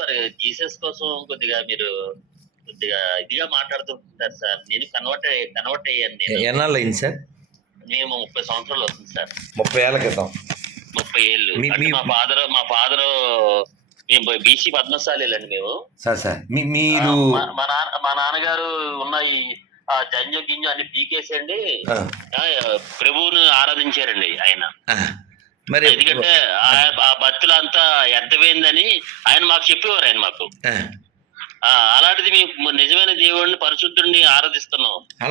మరి జీసస్ కోసం కొద్దిగా మీరు కొద్దిగా ఇదిగా మాట్లాడుతుంటారు సార్. నేను కన్వర్ట్ కన్వర్ట్ అయ్యాను నేను. ఎన్నాళ్ళు అయింది సార్? మేము ముప్పై సంవత్సరాలు వస్తుంది సార్. ముప్పై ఏళ్ళ క్రితం. ముప్పై ఏళ్ళు. మీ- ఫాదర్ మా ఫాదర్ మేము బీసీ పద్మశాలీలండి మేము. సార్ సార్ మీరు మా- నాన్న మా నాన్నగారు ఉన్న ఈ ఆ జంజ గింజ అన్ని పీకేసండి. ప్రభువుని ఆరాధించారండి ఆయన. మరి ఎందుకంటే ఆ- భక్తులు అంతా వ్యర్థమైందని ఆయన మాకు చెప్పేవారు ఆయన మాకు. అలాంటిది మేము నిజమైన దేవుడిని పరిశుద్ధుడిని ఆరాధిస్తున్నాం.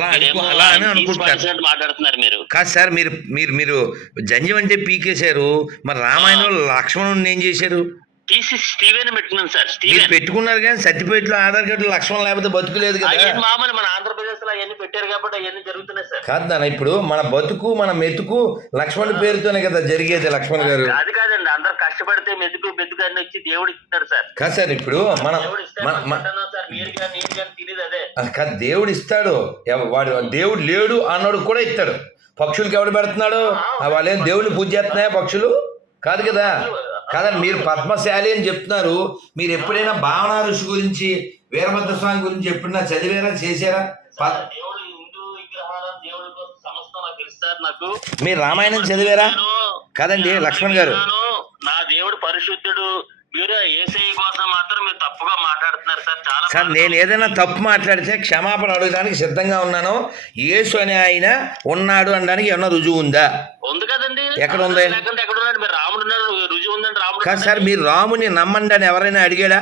అలా అని అనుకుంటారు. మాట్లాడుతున్నారు మీరు. కాదు సార్ మీరు మీరు మీరు జంజం అంటే పీకేశారు. మరి రామాయణంలో లక్ష్మణుని ఏం చేశారు? తీసి స్టీవెన్ పెట్టుకున్నాను సార్ స్టీవెన్ పెట్టుకున్నారు కానీ సర్టిఫికేట్లో ఆధార్ కార్డు లక్ష్మణ్ లేకపోతే బతుకులేదు కదా. మామూలు మన ఆంధ్రప్రదేశ్లో అవన్నీ పెట్టారు కాబట్టి అవన్నీ జరుగుతున్నాయి సార్ కాదు నాన్న ఇప్పుడు మన బతుకు మన మెతుకు లక్ష్మణ్ పేరుతోనే కదా జరిగేది లక్ష్మణ్ గారు. అది కాదండి అందరు కష్టపడితే మెతుకు మెతుకు అన్ని వచ్చి దేవుడు ఇస్తాడు సార్ కాదు సార్ ఇప్పుడు మన కాదు దేవుడు ఇస్తాడు. వాడు దేవుడు లేడు అన్నాడు కూడా ఇస్తాడు. పక్షులకి ఎవడు పెడుతున్నాడు? వాళ్ళేం దేవుడిని పూజ చేస్తున్నాయా పక్షులు? కాదు కదా. కాదండి మీరు పద్మశాలి అని చెప్తున్నారు. మీరు ఎప్పుడైనా భావన ఋషి గురించి వీరభద్ర స్వామి గురించి ఎప్పుడైనా చదివారా చేశారా? ప- దేవుడు హిందూ విగ్రహాల దేవుడి కోసం సమస్తం నాకు తెలుసు సార్ నాకు. మీరు రామాయణం చదివారా? కాదండి, లక్ష్మణ్ గారు. నా దేవుడు పరిశుద్ధుడు. మీరు కోసం మాత్రం మీరు తప్పుగా మాట్లాడుతున్నారు సార్ చాలా సార్ నేను ఏదైనా తప్పు మాట్లాడితే క్షమాపణ అడగడానికి సిద్ధంగా ఉన్నాను. యేసు అనే ఆయన ఉన్నాడు అనడానికి ఏమన్నా రుజువు ఉందా? ఉంది కదండి. ఎక్కడ ఉంది? ఎక్కడ ఉన్నాడు మీరు రాముడు ఉన్నాడు రుజువు ఉందండి రాముడు కాదు సార్ మీరు రాముని నమ్మండి అని ఎవరైనా అడిగాడా?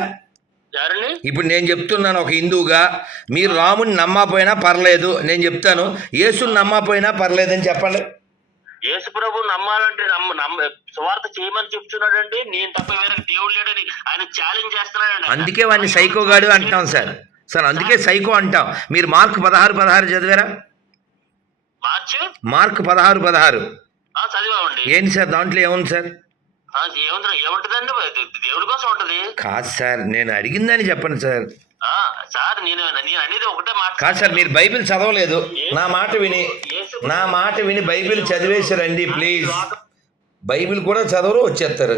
ఇప్పుడు నేను చెప్తున్నాను ఒక హిందువుగా మీరు రాముని నమ్మకపోయినా పర్లేదు నేను చెప్తాను యేసుని నమ్మకపోయినా పర్లేదు అని చెప్పండి. యేసు ప్రభు నమ్మాలంటే నమ్మ నమ్మ సువార్త చేయమని చెప్తున్నాడండి నేను తప్ప వేరే దేవుడు లేడని ఆయన ఛాలెంజ్ చేస్తున్నాడండి అందుకే వాడిని సైకోగాడు అంటాం సార్. సార్ అందుకే సైకో అంటాం. మీరు మార్క్ పదహారు పదహారు చదివారా? మార్క్ పదహారు పదహారు. ఏంటి సార్ దాంట్లో ఏముంది సార్? ఏముంది ఏముంటదండి? దేవుడి కోసం ఉంటది. కాదు సార్ నేను అడిగిందని చెప్పండి సార్. సార్ నేను నేను అనేది ఒకటే మాట కాదు సార్ మీరు బైబిల్ చదవలేదు. నా మాట విని నా మాట విని బైబిల్ చదివేసి రండి ప్లీజ్. బైబిల్ కూడా చదవరు వచ్చేస్తారు.